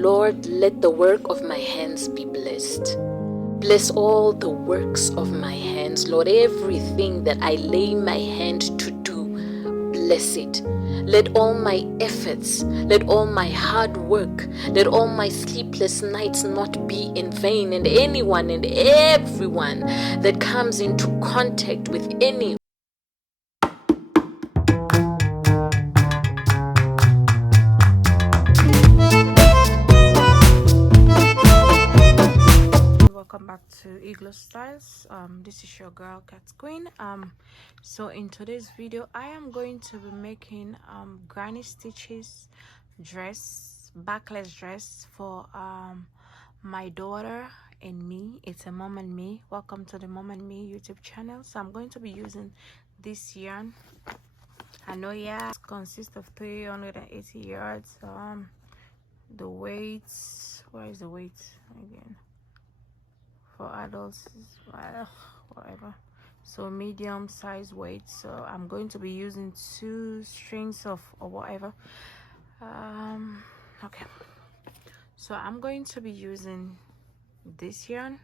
Lord, let the work of my hands be blessed. Bless all the works of my hands, Lord. Everything that I lay my hand to do, bless it. Let all my efforts, let all my hard work, let all my sleepless nights not be in vain. And anyone and everyone that comes into contact with any welcome back to Eglo Styles. This is your girl Cat Queen. So in today's video I am going to be making granny stitches dress, backless dress for my daughter and me. It's a mom and me. Welcome to the Mom and Me YouTube channel. So I'm going to be using this yarn. I know, yeah, it consists of 380 yards. The weights, where is the weight again? For adults, well, whatever. So medium size weight. So I'm going to be using 2 strings of or whatever. Okay, so I'm going to be using this yarn.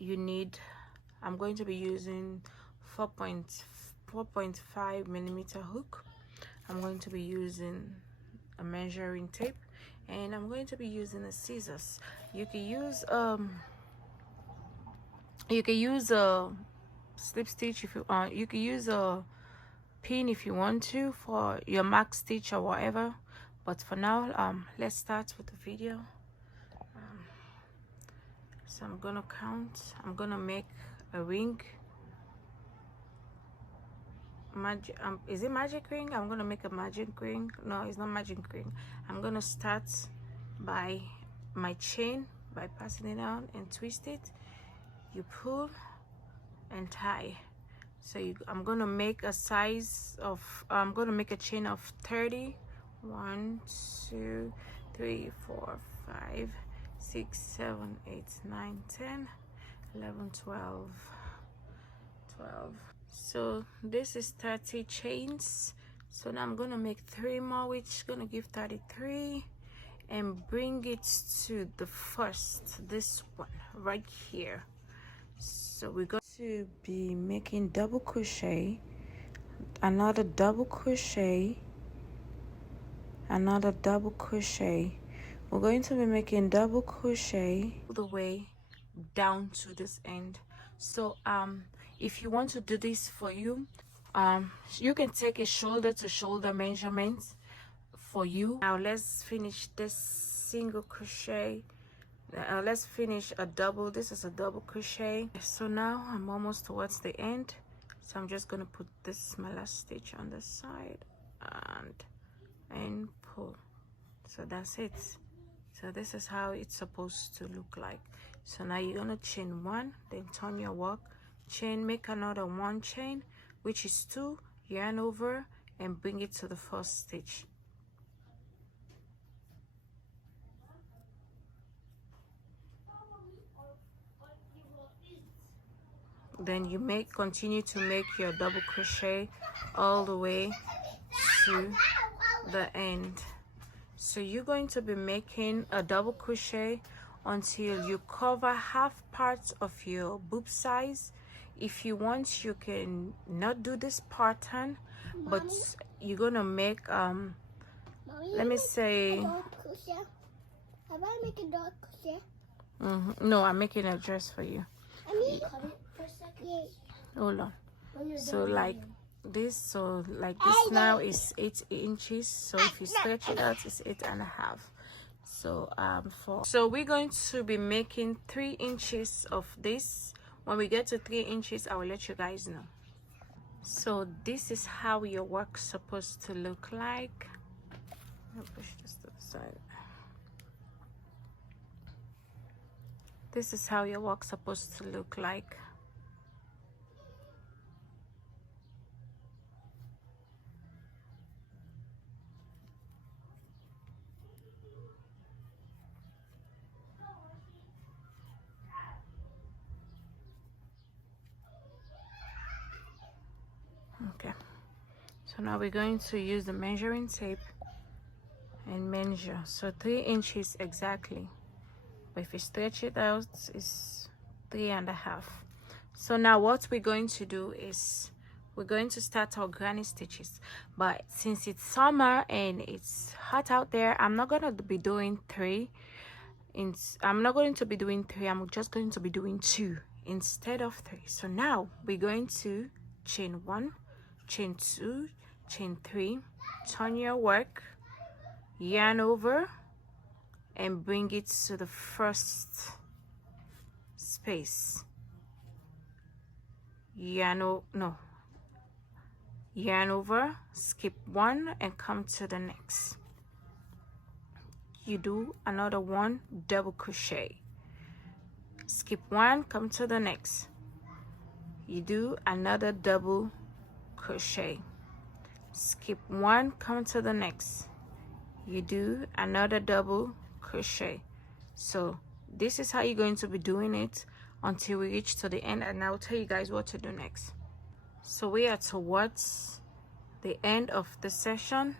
I'm going to be using 4.5 millimeter hook. I'm going to be using a measuring tape, and I'm going to be using a scissors. You can use a slip stitch if you can use a pin if you want to for your mark stitch or whatever, but for now let's start with the video. So I'm gonna count. I'm gonna make a ring. Is it magic ring? I'm gonna make a magic ring. No, it's not magic ring. I'm gonna start by my chain, by passing it down and twist it. You pull and tie. So I'm gonna make a size of I'm gonna make a chain of 30. 1 2 3 4 5 6 7 8 9 10 11 12. So this is 30 chains. So now I'm gonna make 3 more, which is gonna give 33, and bring it to the first, this one right here. So we're going to be making double crochet, another double crochet, another double crochet. We're going to be making double crochet all the way down to this end. So if you want to do this for you, you can take a shoulder to shoulder measurement for you. Now let's finish this single crochet. Let's finish a double. This is a double crochet. So now I'm almost towards the end, so I'm just gonna put this my last stitch on the side and pull. So that's it. So this is how it's supposed to look like. So now you're gonna chain 1, then turn your work, chain, make another 1 chain, which is 2, yarn over and bring it to the first stitch. Then you continue to make your double crochet all the way to the end. So you're going to be making a double crochet until you cover half parts of your boob size. If you want, you can not do this pattern, but you're gonna make let me say, have I make a dog crochet? No, I'm making a dress for you. Hold on. So like this, so like this now is 8 inches. So if you stretch it out, it's 8.5. So we're going to be making 3 inches of this. When we get to 3 inches, I will let you guys know. So this is how your work's supposed to look like. I'll push this to the side. This is how your work's supposed to look like. Okay, so now we're going to use the measuring tape and measure. So 3 inches exactly, but if you stretch it out, it's 3.5. So now what we're going to do is we're going to start our granny stitches, but since it's summer and it's hot out there, I'm not gonna be doing 3. I'm not going to be doing 3. I'm just going to be doing 2 instead of 3. So now we're going to chain 1, chain 2, chain 3, turn your work, yarn over, and bring it to the first space. Yarn over, skip 1 and come to the next. You do another 1 double crochet, skip 1, come to the next. You do another double crochet, skip 1, come to the next. You do another double crochet. So this is how you're going to be doing it until we reach to the end, and I'll tell you guys what to do next. So we are towards the end of the session,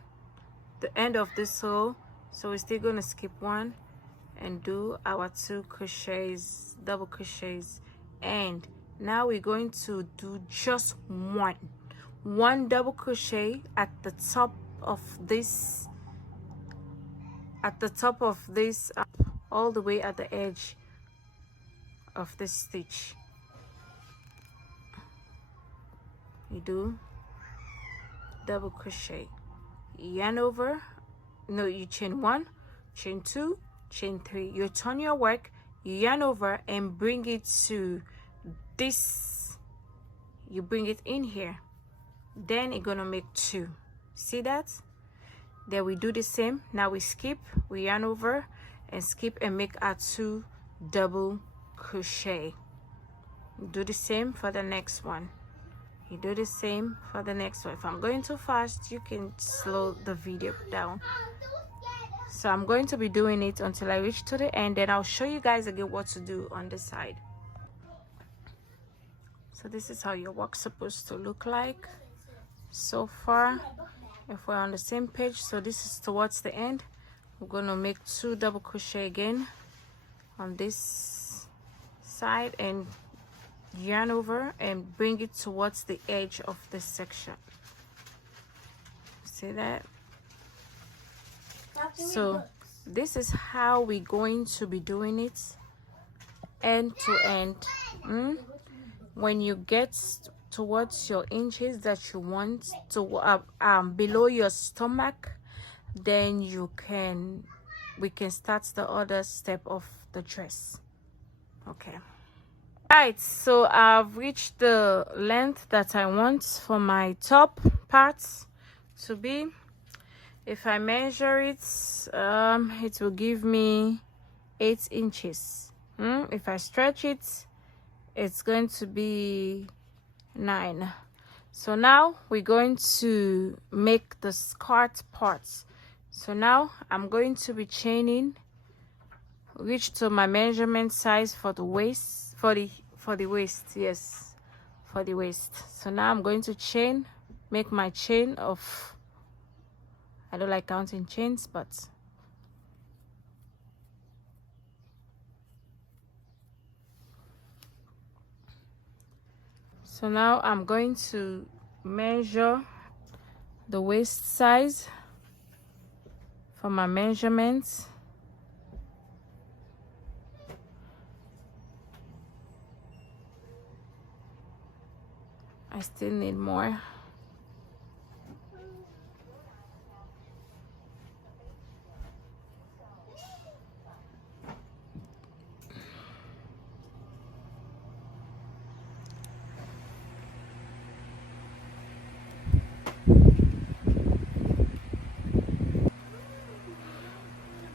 the end of this row. So we're still going to skip 1 and do our 2 crochets, double crochets, and now we're going to do just one double crochet at the top of this, all the way at the edge of this stitch. You do double crochet, yarn over, no, you chain 1, chain 2, chain 3, you turn your work, you yarn over and bring it to this, you bring it in here, then you're gonna make 2. See that? Then we do the same. Now we skip, we yarn over and skip and make our 2 double crochet. Do the same for the next one. You do the same for the next one. If I'm going too fast, you can slow the video down. So I'm going to be doing it until I reach to the end, then I'll show you guys again what to do on the side. So this is how your work's supposed to look like so far, if we're on the same page. So this is towards the end. We're going to make 2 double crochet again on this side and yarn over and bring it towards the edge of this section. See that? So this is how we're going to be doing it end to end. When you get towards your inches that you want to below your stomach, then we can start the other step of the dress. Okay, right, so I've reached the length that I want for my top parts to be. If I measure it, it will give me 8 inches. If I stretch it, it's going to be 9. So now we're going to make the skirt parts. So now I'm going to be chaining, reach to my measurement size for the waist, for the waist, yes, for the waist. So now I'm going to chain, make my chain of, I don't like counting chains, but so now I'm going to measure the waist size for my measurements. I still need more.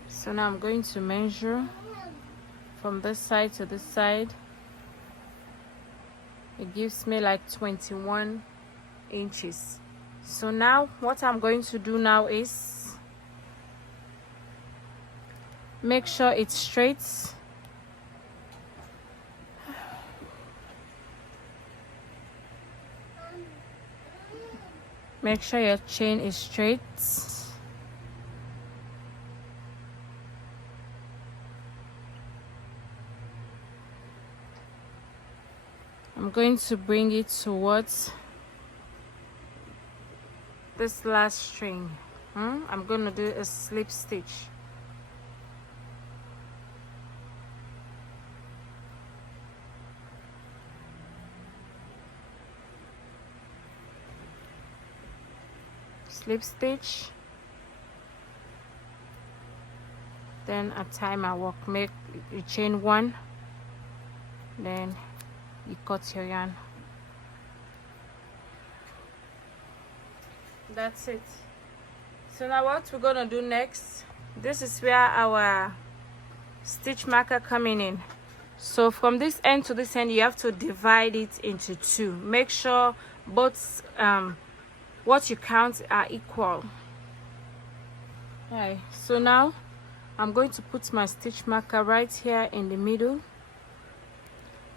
So now I'm going to measure from this side to this side. It gives me like 21 inches. So now what I'm going to do now is make sure it's straight. Make sure your chain is straight. I'm going to bring it towards this last string. I'm going to do a slip stitch. Slip stitch, then I tie my work. Make you chain one, then you cut your yarn. That's it. So now what we're gonna do next, this is where our stitch marker coming in. So from this end to this end, you have to divide it into two. Make sure both what you count are equal. Okay, so now I'm going to put my stitch marker right here in the middle.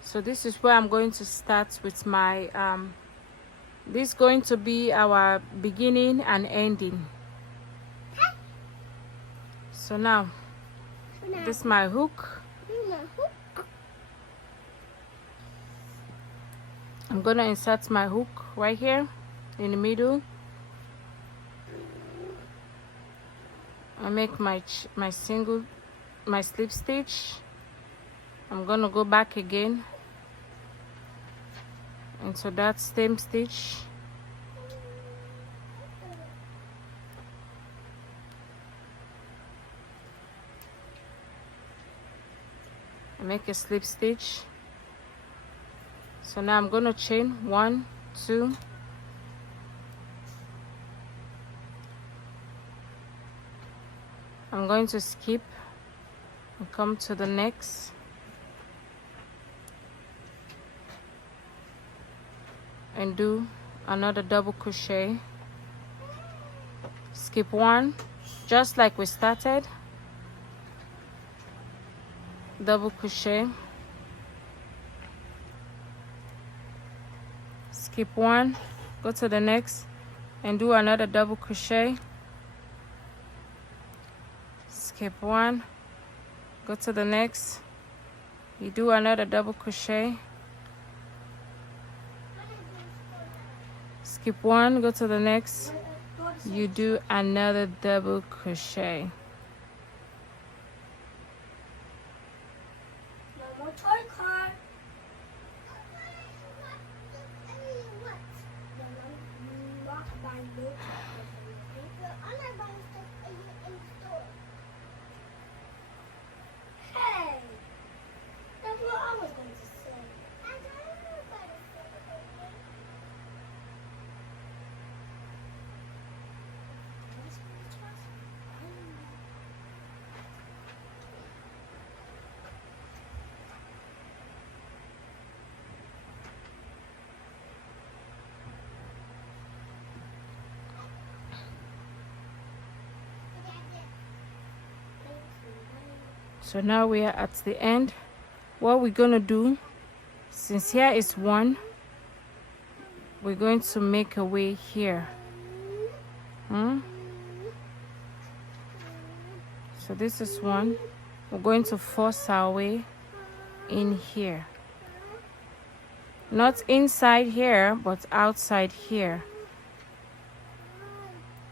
So this is where I'm going to start with my this is going to be our beginning and ending. So now this is my hook. I'm gonna insert my hook right here in the middle. I make my slip stitch. I'm gonna go back again into that same stitch. I make a slip stitch. So now I'm gonna chain 1, 2, I'm going to skip and come to the next. And do another double crochet. Skip one, just like we started. Double crochet. Skip one, go to the next and do another double crochet. Skip one, go to the next, you do another double crochet. Skip one, go to the next, you do another double crochet. So now we are at the end. What we're gonna do, since here is one, we're going to make a way here. So this is one. We're going to force our way in here. Not inside here, but outside here.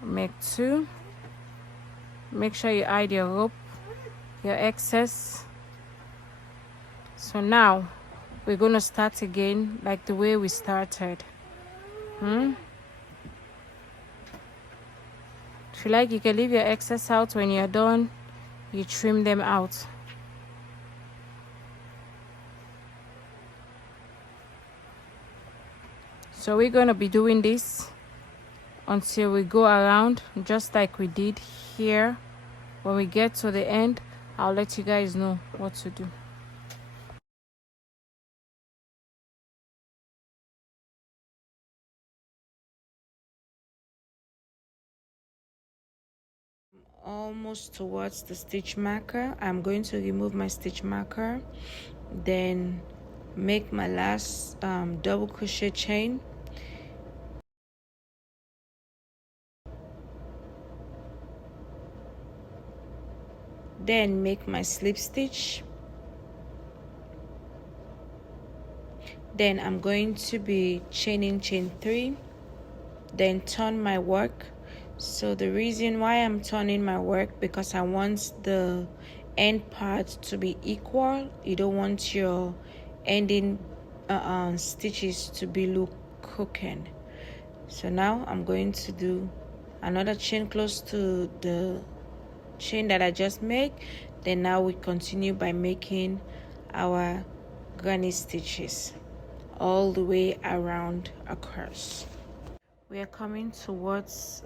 Make two. Make sure you hide your rope, your excess. So now we're going to start again like the way we started. If you like, you can leave your excess out. When you're done, you trim them out. So we're going to be doing this until we go around, just like we did here. When we get to the end, I'll let you guys know what to do. Almost towards the stitch marker. I'm going to remove my stitch marker, then make my last double crochet chain. Then make my slip stitch. Then I'm going to be chaining chain 3, then turn my work. So the reason why I'm turning my work, because I want the end part to be equal. You don't want your ending stitches to be look crooked. So now I'm going to do another chain close to the chain that I just made. Then now we continue by making our granny stitches all the way around across. We are coming towards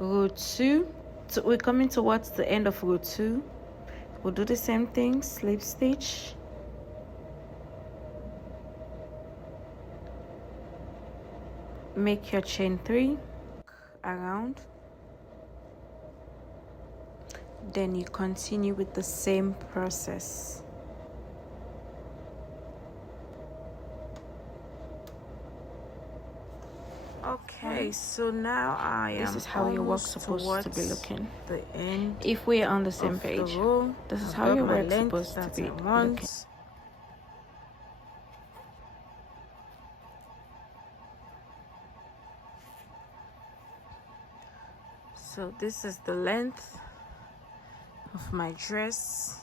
row 2. So we're coming towards the end of row 2. We'll do the same thing, slip stitch, make your chain 3 around, then you continue with the same process. Okay, so now this is how your work's supposed to be looking. The end. If we're on the same page, this is how your work's supposed to be looking. So this is the length of my dress.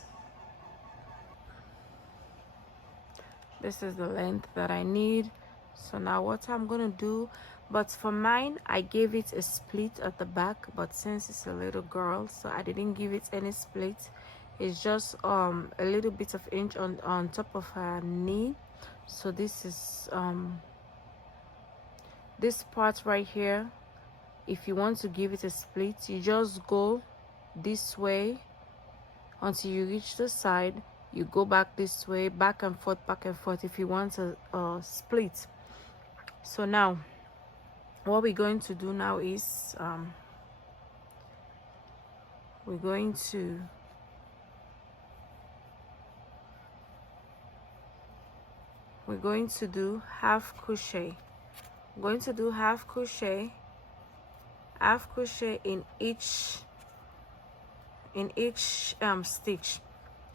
This is the length that I need. So now what I'm gonna do, but for mine I gave it a split at the back, but since it's a little girl, so I didn't give it any split. It's just a little bit of inch on top of her knee. So this is this part right here. If you want to give it a split, you just go this way until you reach the side. You go back this way, back and forth if you want a split. So now what we're going to do now is we're going to do half crochet. I'm going to do half crochet in each stitch,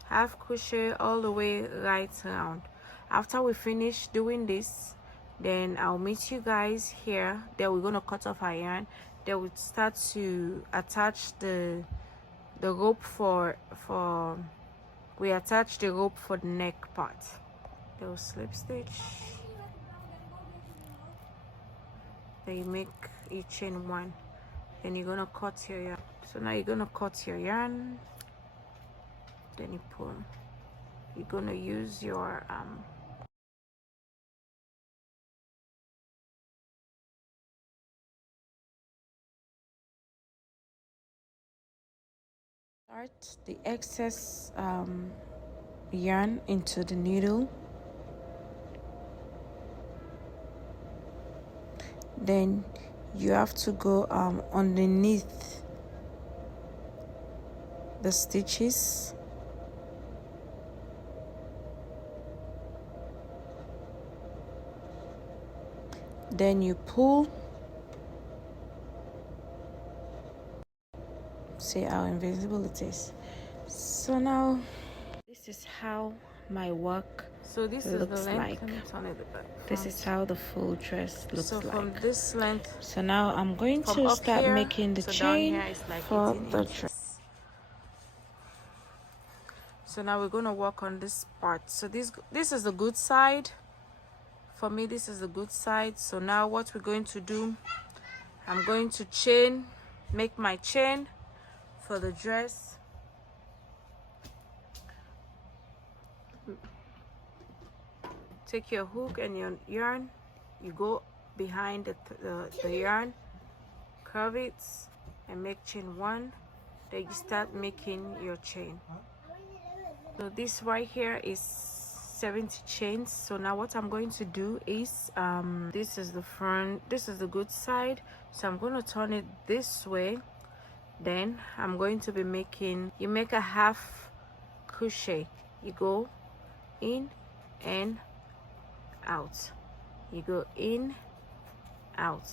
half crochet all the way right around. After we finish doing this, then I'll meet you guys here. Then we're gonna cut off our yarn. Then we start to attach the rope we attach the rope for the neck part. Then we'll slip stitch. Then you make each chain 1. Then you're gonna cut your yarn. So now you're gonna cut your yarn. Then you pull. You're gonna use your start the excess yarn into the needle. Then you have to go underneath the stitches. Then you pull. See how invisible it is. So now this is how my work looks like. This is how the full dress looks like. From this length, so now I'm going to start making the chain for the dress. So now we're going to work on this part. So this is the good side. For me, this is the good side. So now what we're going to do, I'm going to make my chain for the dress. Take your hook and your yarn, you go behind the yarn, curve it and make chain 1. Then you start making your chain. So this right here is 70 chains. So now what I'm going to do is this is the front, this is the good side, so I'm going to turn it this way. Then I'm going to be making, you make a half crochet, you go in and out, you go in, out.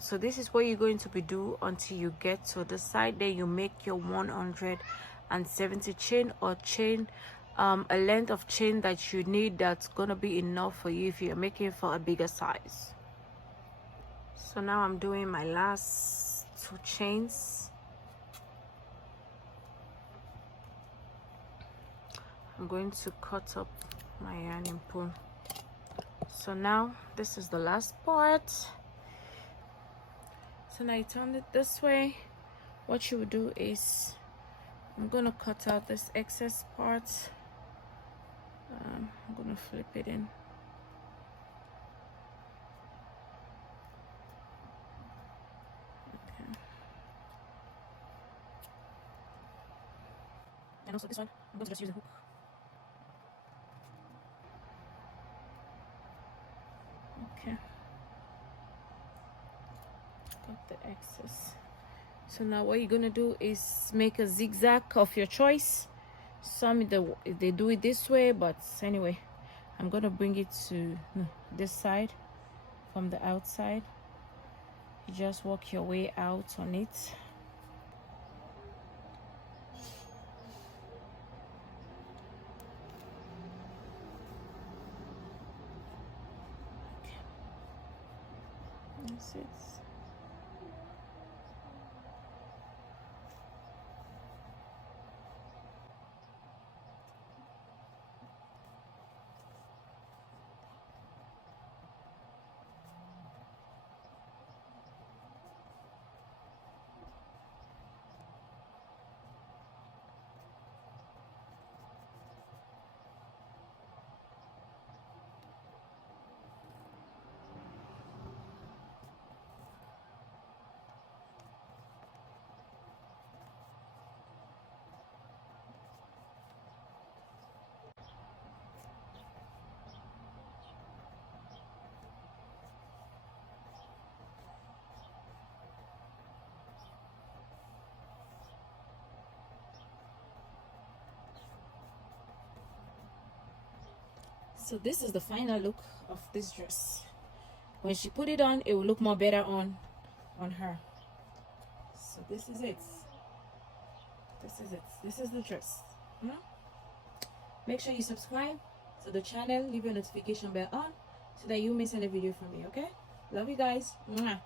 So this is what you're going to be do until you get to the side. Then you make your 170 chain or chain a length of chain that you need that's gonna be enough for you if you're making for a bigger size. So now I'm doing my last 2 chains. I'm going to cut up my yarn pool. So now this is the last part. So now I turned it this way. What you would do is I'm gonna cut out this excess part. I'm gonna flip it in. Okay. And also this one, I'm going to just use a hook. Okay. Got the excess. So now what you're gonna do is make a zigzag of your choice. Some they do it this way, but anyway, I'm gonna bring it to this side from the outside. You just walk your way out on it. That's it. So this is the final look of this dress. When she put it on, it will look more better on her. So this is it. This is it. This is the dress. Make sure you subscribe to the channel, leave your notification bell on so that you miss any video from me. Okay? Love you guys. Mwah.